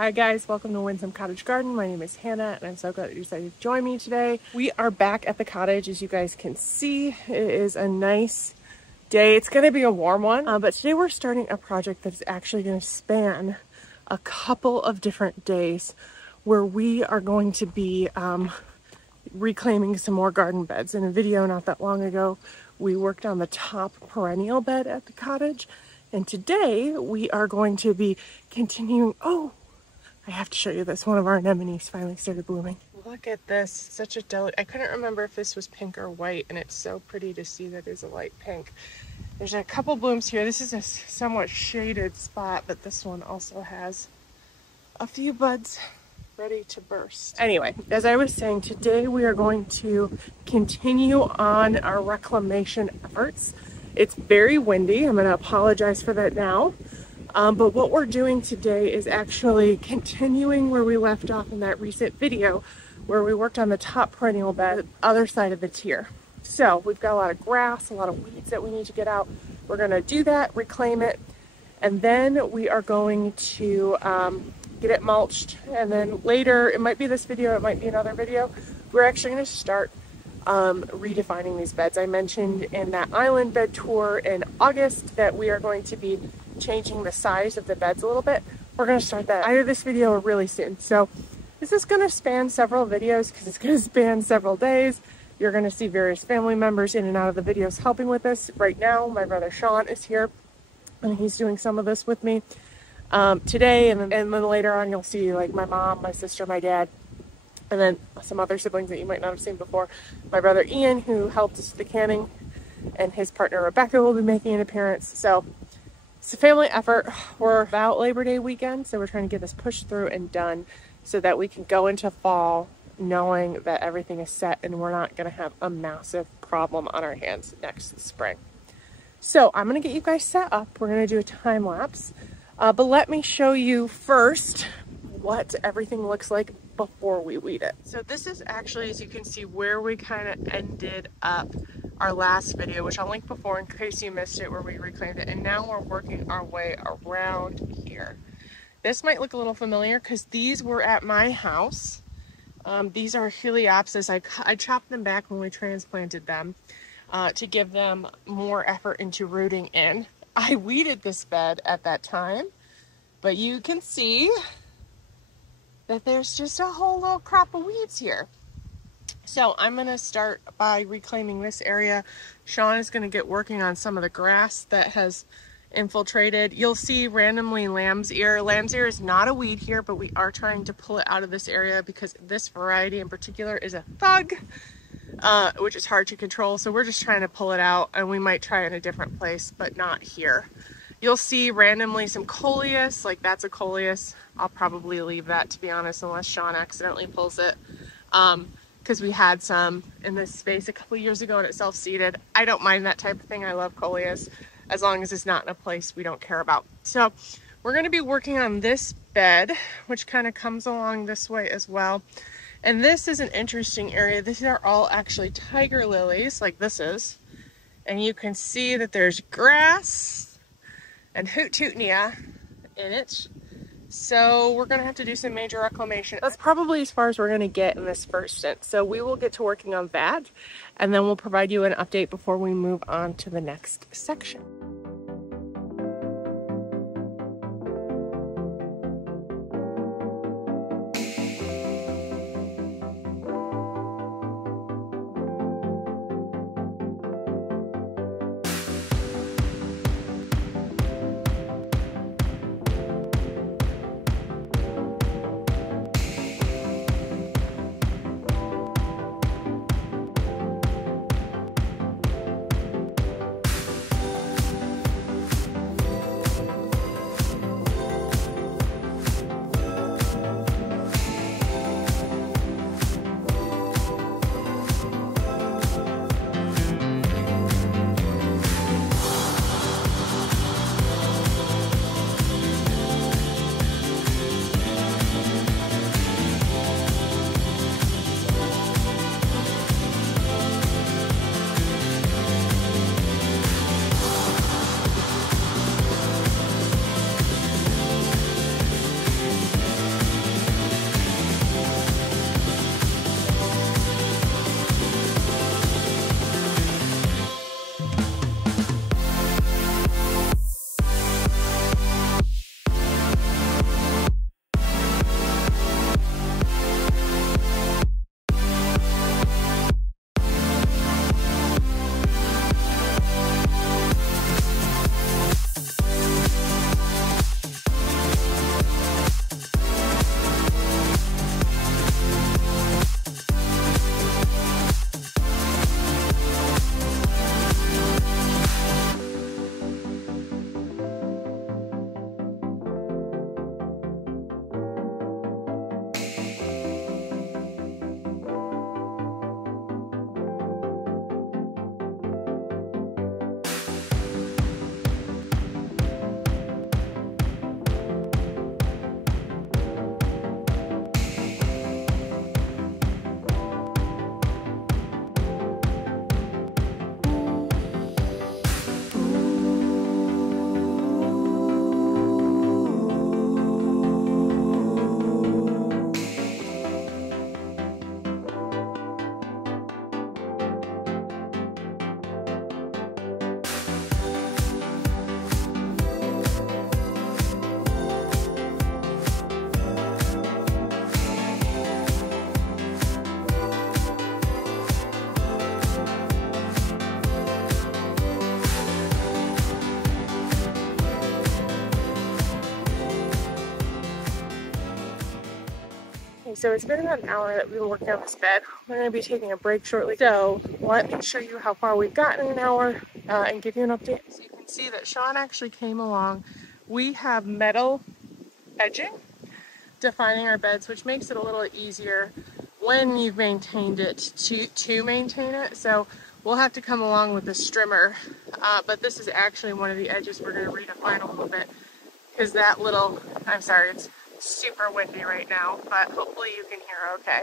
Hi guys, welcome to Winsome Cottage Garden. My name is Hannah and I'm so glad that you decided to join me today. We are back at the cottage. As you guys can see, it is a nice day. It's going to be a warm one, but today we're starting a project that's actually going to span a couple of different days where we are going to be reclaiming some more garden beds. In a video not that long ago, we worked on the top perennial bed at the cottage, and today we are going to be continuing. Oh, I have to show you this. One of our anemones finally started blooming. Look at this. Such a delicate. I couldn't remember if this was pink or white, and it's so pretty to see that it's a light pink. There's a couple blooms here. This is a somewhat shaded spot, but this one also has a few buds ready to burst. Anyway, as I was saying, today we are going to continue on our reclamation efforts. It's very windy. I'm going to apologize for that now. But what we're doing today is actually continuing where we left off in that recent video where we worked on the top perennial bed, the other side of the tier. So we've got a lot of grass, a lot of weeds that we need to get out. We're going to do that, reclaim it, and then we are going to get it mulched. And then later, it might be this video, it might be another video, we're actually going to start redefining these beds. I mentioned in that island bed tour in August that we are going to be changing the size of the beds a little bit. We're going to start that either this video or really soon. So this is going to span several videos because it's going to span several days. You're going to see various family members in and out of the videos helping with this. Right now, my brother Sean is here and he's doing some of this with me today, and then later on you'll see like my mom, my sister, my dad, and then some other siblings that you might not have seen before. My brother Ian, who helped us with the canning, and his partner Rebecca will be making an appearance. So it's a family effort. We're about Labor Day weekend, so we're trying to get this pushed through and done so that we can go into fall knowing that everything is set and we're not going to have a massive problem on our hands next spring. So I'm going to get you guys set up. We're going to do a time lapse, but let me show you first what everything looks like before we weed it. So this is actually, as you can see, where we kind of ended up our last video, which I'll link before in case you missed it, where we reclaimed it. And now we're working our way around here. This might look a little familiar because these were at my house. These are Heliopsis. I chopped them back when we transplanted them to give them more effort into rooting in. I weeded this bed at that time, but you can see that there's just a whole little crop of weeds here. So I'm going to start by reclaiming this area. Sean is going to get working on some of the grass that has infiltrated. You'll see randomly lamb's ear. Lamb's ear is not a weed here, but we are trying to pull it out of this area because this variety in particular is a thug, which is hard to control. So we're just trying to pull it out, and we might try in a different place, but not here. You'll see randomly some coleus, like that's a coleus. I'll probably leave that, to be honest, unless Sean accidentally pulls it. Because we had some in this space a couple years ago and it self-seeded. I don't mind that type of thing. I love coleus as long as it's not in a place we don't care about. So we're going to be working on this bed, which kind of comes along this way as well. And this is an interesting area. These are all actually tiger lilies, like this is. And you can see that there's grass and hoot-tootnia in it. So we're gonna have to do some major reclamation. That's probably as far as we're gonna get in this first stint. So we will get to working on that, and then we'll provide you an update before we move on to the next section. Okay, so it's been about an hour that we've been working on this bed. We're going to be taking a break shortly. So let me show you how far we've gotten in an hour and give you an update. So you can see that Sean actually came along. We have metal edging defining our beds, which makes it a little easier when you've maintained it to maintain it. So we'll have to come along with the strimmer, but this is actually one of the edges we're going to redefine a little bit, because that little, I'm sorry, it's super windy right now, but hopefully you can hear okay.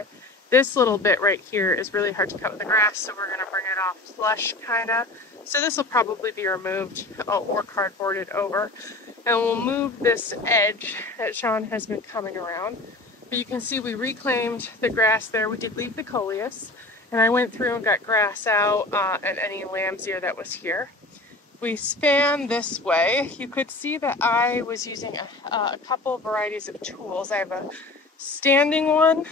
This little bit right here is really hard to cut with the grass, so we're going to bring it off flush, kind of. So this will probably be removed or cardboarded over. And we'll move this edge that Sean has been coming around. But you can see we reclaimed the grass there. We did leave the coleus, and I went through and got grass out and any lamb's ear that was here. We span this way. You could see that I was using a couple of varieties of tools. I have a standing one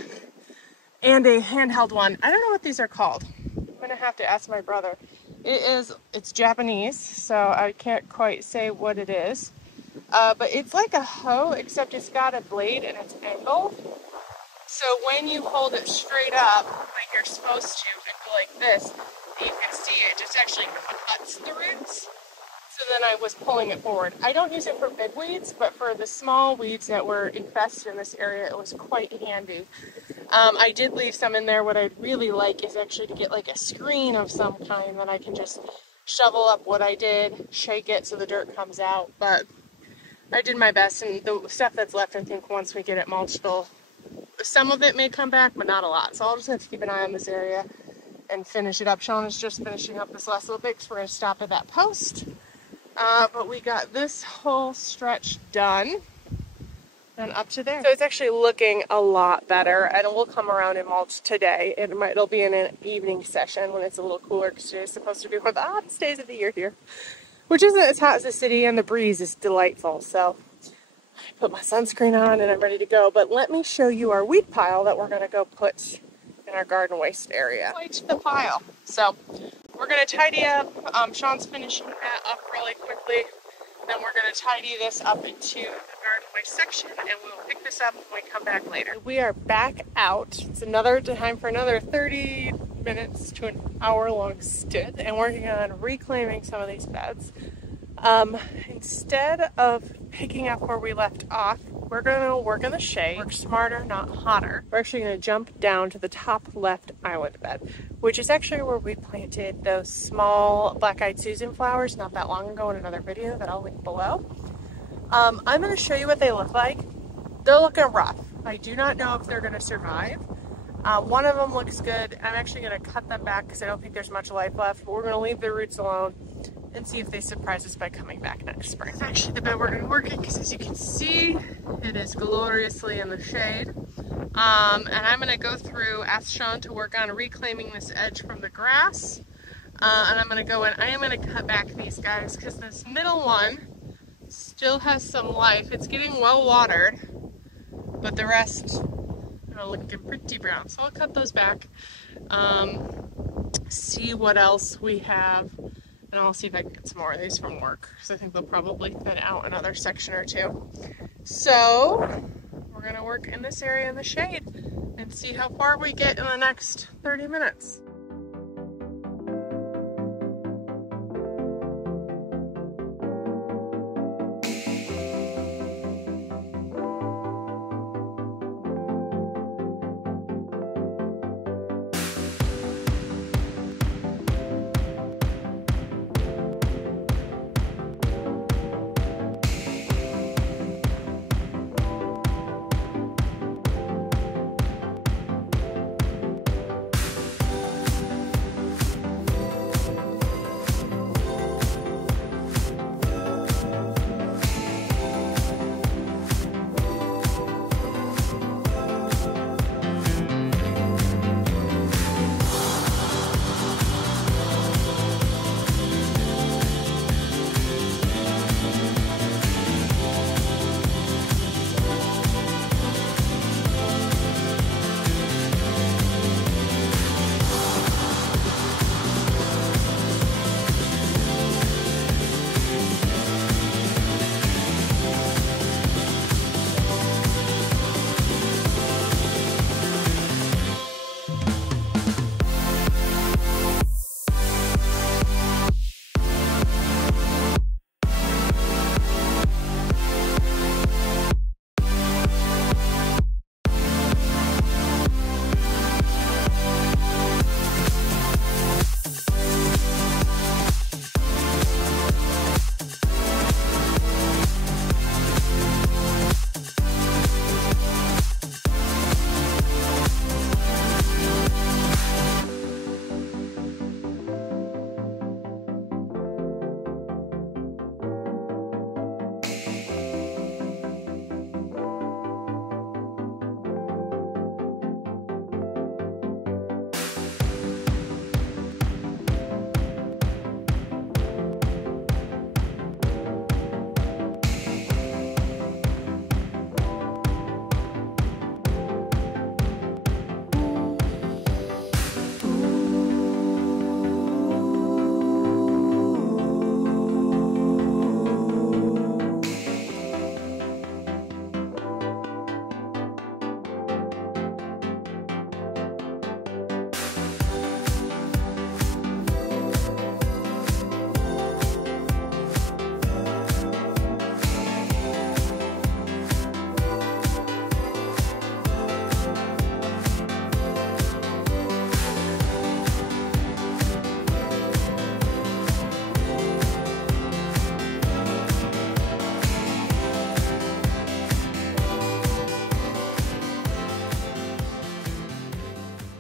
and a handheld one. I don't know what these are called. I'm gonna have to ask my brother. It's Japanese, so I can't quite say what it is. But it's like a hoe, except it's got a blade and it's angled. So when you hold it straight up, like you're supposed to, and go like this, you can see it just actually cuts the roots. So then I was pulling it forward. I don't use it for big weeds, but for the small weeds that were infested in this area, it was quite handy. I did leave some in there. What I'd really like is actually to get like a screen of some kind that I can just shovel up what I did, shake it so the dirt comes out. But I did my best, and the stuff that's left, I think once we get it mulched, some of it may come back, but not a lot. So I'll just have to keep an eye on this area and finish it up. Sean is just finishing up this last little bit because we're going to stop at that post. But we got this whole stretch done and up to there. So it's actually looking a lot better, and we'll come around and mulch today. It'll be in an evening session when it's a little cooler, because today's supposed to be one of the hottest days of the year here, which isn't as hot as the city, and the breeze is delightful. So I put my sunscreen on and I'm ready to go. But let me show you our weed pile that we're going to go put in our garden waste area. Quite the pile. So we're going to tidy up. Sean's finishing that up really quickly. Then we're going to tidy this up into the garden waste section, and we'll pick this up when we come back later. We are back out. It's another time for another 30 minutes to an hour long stint, and working on reclaiming some of these beds. Instead of picking up where we left off, we're going to work in the shade. Work smarter, not hotter. We're actually going to jump down to the top left island bed, which is actually where we planted those small black-eyed Susan flowers not that long ago in another video that I'll link below. I'm going to show you what they look like. They're looking rough. I do not know if they're going to survive. One of them looks good. I'm actually going to cut them back because I don't think there's much life left, but we're going to leave the roots alone and see if they surprise us by coming back next spring. It's actually the bed we're going to work in, because as you can see, it is gloriously in the shade. And I'm going to go through, ask Sean to work on reclaiming this edge from the grass. And I'm going to go in, I am going to cut back these guys, because this middle one still has some life. It's getting well watered, but the rest are looking pretty brown. So I'll cut those back, see what else we have. And I'll see if I can get some more of these from work, because I think they'll probably thin out another section or two. So we're going to work in this area in the shade and see how far we get in the next 30 minutes.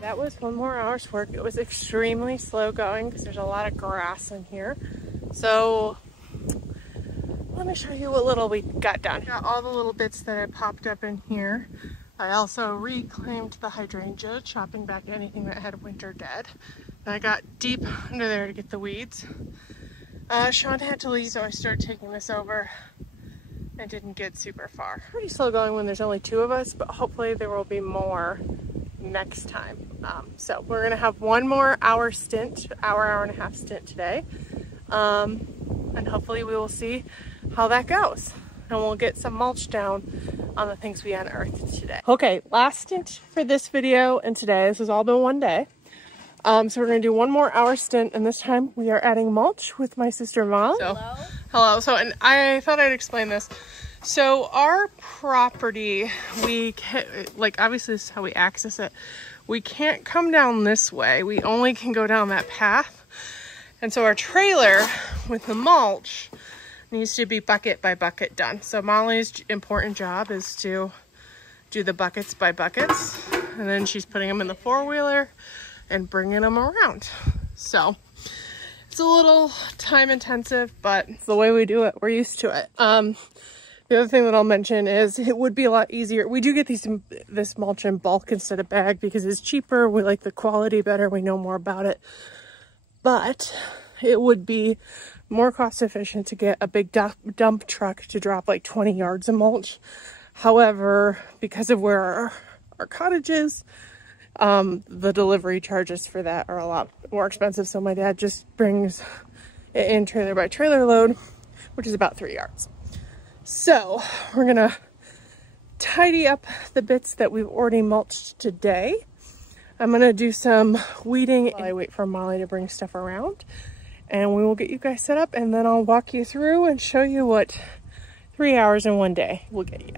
That was 1 more hour's work. It was extremely slow going because there's a lot of grass in here. So let me show you what little we got done. Got all the little bits that I popped up in here. I also reclaimed the hydrangea, chopping back anything that had winter dead. And I got deep under there to get the weeds. Sean had to leave, so I started taking this over and didn't get super far. Pretty slow going when there's only 2 of us, but hopefully there will be more next time. So we're gonna have 1 more hour stint, hour and a half stint today. And hopefully we will see how that goes. And we'll get some mulch down on the things we unearthed today. Okay, last stint for this video and today. This has all been 1 day. So we're gonna do 1 more hour stint, and this time we are adding mulch with my sister Molly. So, hello. So, and I thought I'd explain this. So our property, we can't, like, obviously this is how we access it. We can't come down this way. We only can go down that path. And so our trailer with the mulch needs to be bucket by bucket done. So Molly's important job is to do the buckets by buckets, and then she's putting them in the 4-wheeler and bringing them around. So it's a little time intensive, but it's the way we do it. We're used to it. The other thing that I'll mention is it would be a lot easier. We do get this mulch in bulk instead of bag because it's cheaper. We like the quality better. We know more about it. But it would be more cost efficient to get a big dump truck to drop like 20 yards of mulch. However, because of where our cottage is, the delivery charges for that are a lot more expensive. So my dad just brings it in trailer by trailer load, which is about 3 yards. So we're gonna tidy up the bits that we've already mulched today. I'm gonna do some weeding while I wait for Molly to bring stuff around, and we will get you guys set up, and then I'll walk you through and show you what 3 hours in 1 day will get you.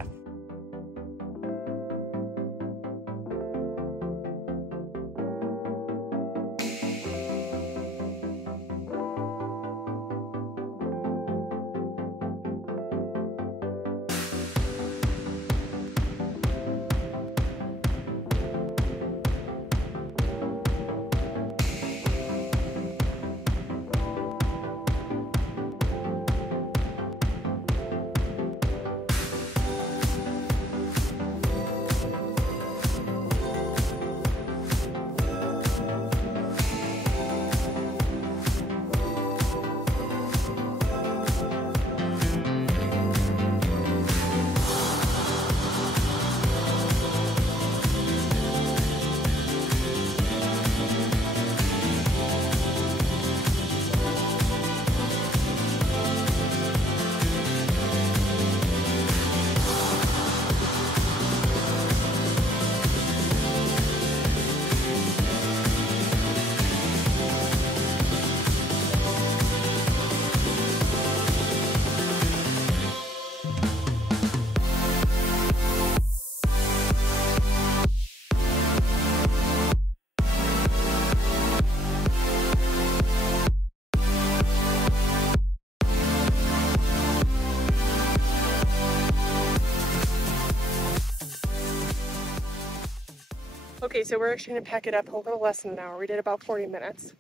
Okay, so we're actually gonna pack it up a little less than an hour. We did about 40 minutes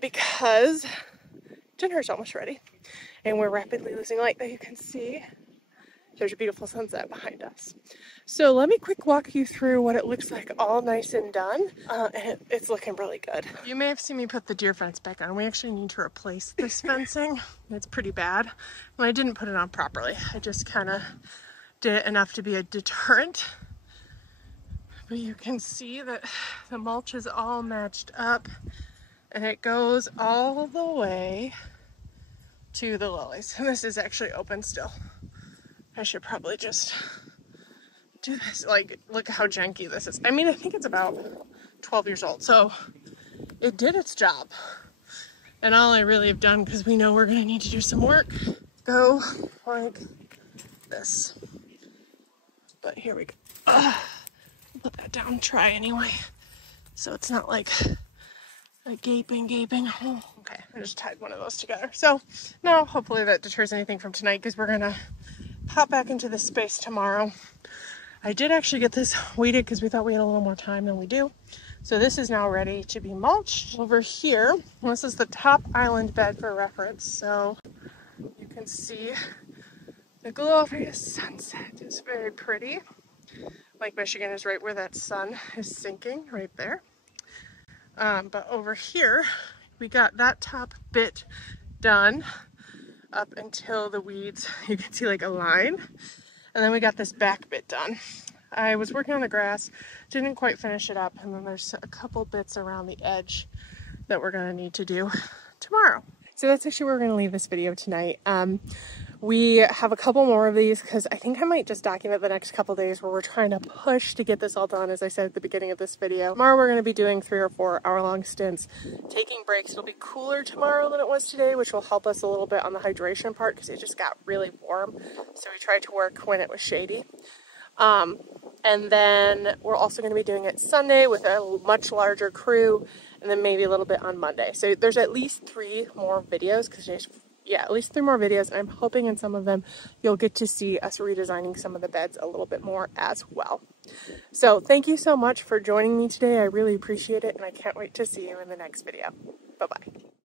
because dinner is almost ready and we're rapidly losing light. That you can see there's a beautiful sunset behind us. So let me quick walk you through what it looks like all nice and done. And it's looking really good. You may have seen me put the deer fence back on. We actually need to replace this fencing. It's pretty bad. And I didn't put it on properly. I just kind of did it enough to be a deterrent. But you can see that the mulch is all matched up and it goes all the way to the lilies. And this is actually open still. I should probably just do this. Like, look how janky this is. I mean, I think it's about 12 years old. So it did its job. And all I really have done, because we know we're gonna need to do some work, go like this. But here we go. Put that down, try anyway, so it's not like a gaping hole. Okay, I just tied one of those together. So now hopefully that deters anything from tonight, because we're gonna pop back into this space tomorrow. I did actually get this weeded because we thought we had a little more time than we do. So this is now ready to be mulched. Over here, this is the top island bed for reference. So you can see the glorious sunset is very pretty. Lake Michigan is right where that sun is sinking, right there. But over here, we got that top bit done up until the weeds, you can see like a line. And then we got this back bit done. I was working on the grass, didn't quite finish it up, and then there's a couple bits around the edge that we're gonna need to do tomorrow. So that's actually where we're gonna leave this video tonight. We have a couple more of these because I think I might just document the next couple days where we're trying to push to get this all done, as I said at the beginning of this video. Tomorrow we're gonna be doing 3 or 4 hour-long stints, taking breaks. It'll be cooler tomorrow than it was today, which will help us a little bit on the hydration part because it just got really warm. So we tried to work when it was shady. And then we're also going to be doing it Sunday with a much larger crew, and then maybe a little bit on Monday. So there's at least 3 more videos, because there's, yeah, at least 3 more videos, and I'm hoping in some of them you'll get to see us redesigning some of the beds a little bit more as well. So thank you so much for joining me today. I really appreciate it, and I can't wait to see you in the next video. Bye-bye.